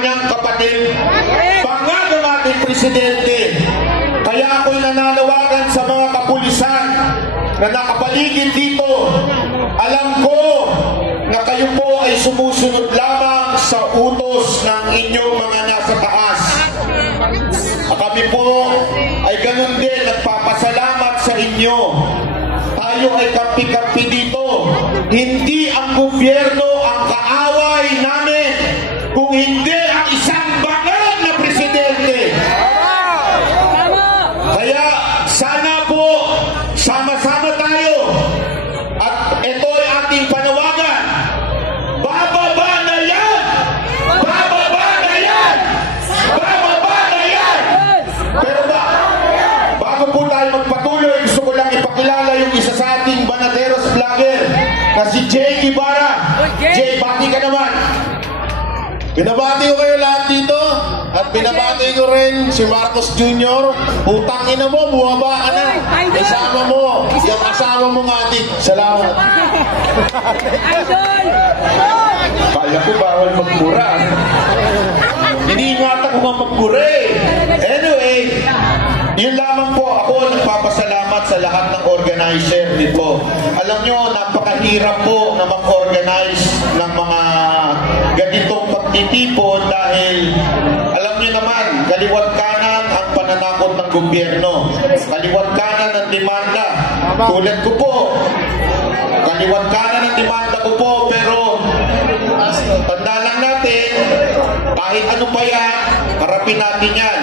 kanyang kapatid. Pangalan natin, Presidente. Kaya ako'y nananawagan sa mga kapulisan na nakapaligid dito. Alam ko na kayo po ay sumusunod lamang sa utos ng inyong mga nasa taas. Kami po ay ganun din, nagpapasalamat sa inyo. Tayo ay kampi-kampi dito. Hindi ang gobyerno ang kaaway namin, kung hindi ang isang banal na presidente. Kaya sana po sama-sama tayo. At ito ay ating panawagan. Bababa na yan! Bababa na yan! Bababa na yan! Pero bago po tayo magpatuloy, gusto ko lang ipakilala yung isa sa ating Banaderos vlogger na si Jay Ibarra. Jay, bati ka naman. Binabati ko kayo lahat dito at binabati ko rin si Marcos Jr. Utang ina mo, buwaba ka na. Kasama mo, yung asawa mo nga adik. Salamat. Kaya ko bawal magmura. Iniingatan ko nga magmura eh. Anyway, yun lamang po. Ako nagpapasalamat sa lahat ng organizer dito. Alam nyo, napakahirap po na mag-organize ng mga ganitong pagtitipon dahil alam nyo naman, kaliwat kanan ang pananakot ng gobyerno. Kaliwat kanan ang demanda. Tulad ko po, kaliwat kanan ang demanda ko po, pero tanda lang natin, kahit ano pa yan, harapin natin yan.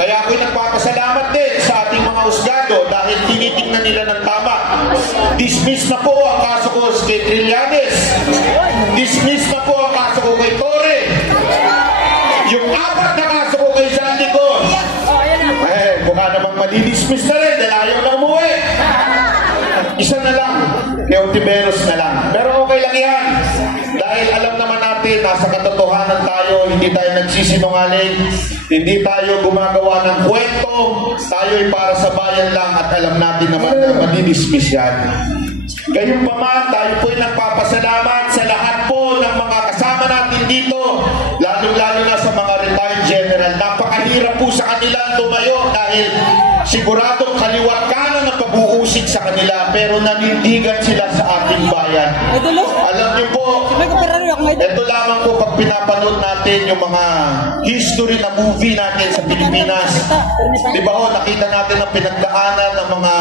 Kaya ako'y nagpapasalamat din sa ating mga husgado dahil tinitingnan nila ng tama. Dismiss na po ang kaso ko kay Trillanes. Dismiss na po ang kaso ko kay Torre. Yung 4 na kaso ko kay Sandico. Mukha namang madidismiss na rin dahil ayaw na umuwi. Isa na lang, kay Ontiveros na lang. Pero okay lang yan. Dahil alam naman natin, nasa katotohanan tayo, hindi tayo nagsisinungaling, hindi tayo gumagawa ng kwento, tayo ay para sa bayan lang at alam natin naman na madidismiss yan. Gayunpaman, tayo po'y nagpapasalamat sa lahat po ng mga kasama natin dito, lalo-lalo na sa mga retired general. Napakahirap po sa kanila tumayo dahil siguradong kaliwat kanan ang pag-uusig sa kanila, pero nanindigan sila sa ating bayan. Alam niyo po, ito lamang po pag pinapanood natin yung mga history na movie natin sa Pilipinas. Di ba ho, nakita natin ang pinagdaanan ng mga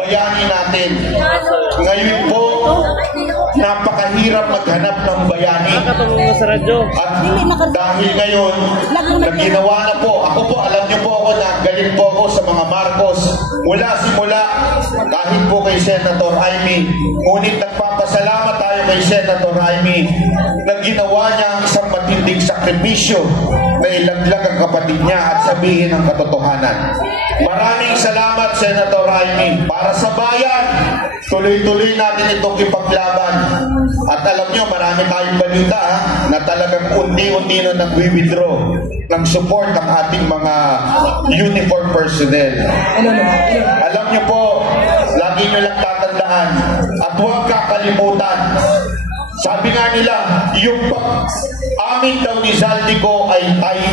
bayani natin. Ngayon po, napakahirap maghanap ng bayani. At dahil ngayon, naginawa na po, ako po, alam niyo po ako na galing po ako sa mga Marcos. Mula simula, kahit po kay Senator Amy, ngunit nagpapasalamat tayo kay Senator Amy na ginawa niya ang isang matinding sakripisyo na ilaglag ang kapatid niya at sabihin ang katotohanan. Maraming salamat, Senator Amy. Para sa bayan, tuloy-tuloy natin itong ipaglaban. At alam nyo, marami tayong balita na talagang unti-unti na nag-withdraw ng support ng ating mga uniform personnel. Alam nyo po, lagi nyo lang tatandaan at huwag kakalimutan. Sabi nga nila, yung amin daw ni Zaldico ay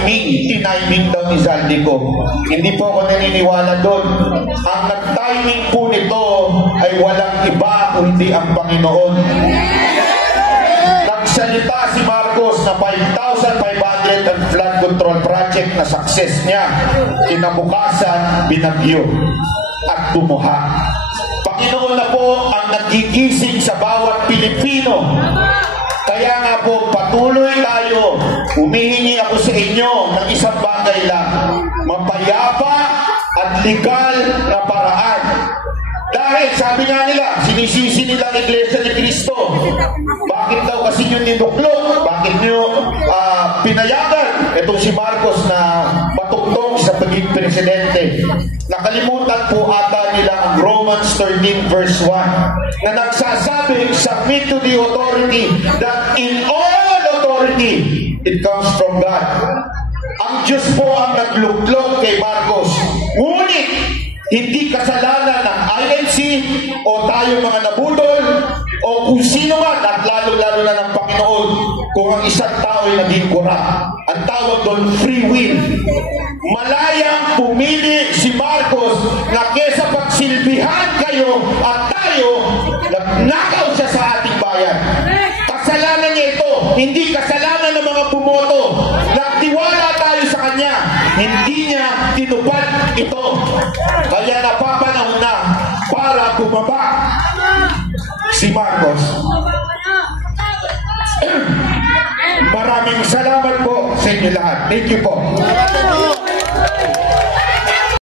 tiniming daw ni Zaldico. Hindi po ako naniniwala doon. Ang nag-timing po nito ay walang iba kundi ang Panginoon. Nagsalita si Marcos na 5,500 ang flood control project na success niya. Kinabukasan, binagyo at tumuha. Panginoon na po ang nagigising sa bawat Pilipino. Kaya nga po, patuloy tayo. Humihingi ako sa inyo ng isang bagay lang. Mapayapa at legal na paraan. Dahil sabi nga nila, sinisisi nila ang Iglesia ni Cristo. Bakit daw kasi yun ninuklot? Bakit nyo pinayagan itong si Marcos na matugtong sa pagiging presidente? Nakalimutan po ata nila ang Romans 13 verse 1 na nagsasabi, submit to the authority that in all authority it comes from God. Ang Diyos po ang nagluklok kay Marcos. Ngunit hindi kasalanan ng INC o tayo mga nabudol o kung sino man at lalo-lalo na ng Panginoon, kung ang isang tao ay naging korap. Ang tawag doon, free will. Malayang pumili si Marcos na kesa pagsilbihan kayo at tayo, nagnakaw siya sa ating bayan. Kasalanan niya ito, hindi kasalanan ng mga bumoto. Nagtiwala tayo sa kanya, hindi niya tinupad ito. Kaya napapanahon na para bumaba si Marcos. Maraming salamat po sa inyo lahat. Thank you po.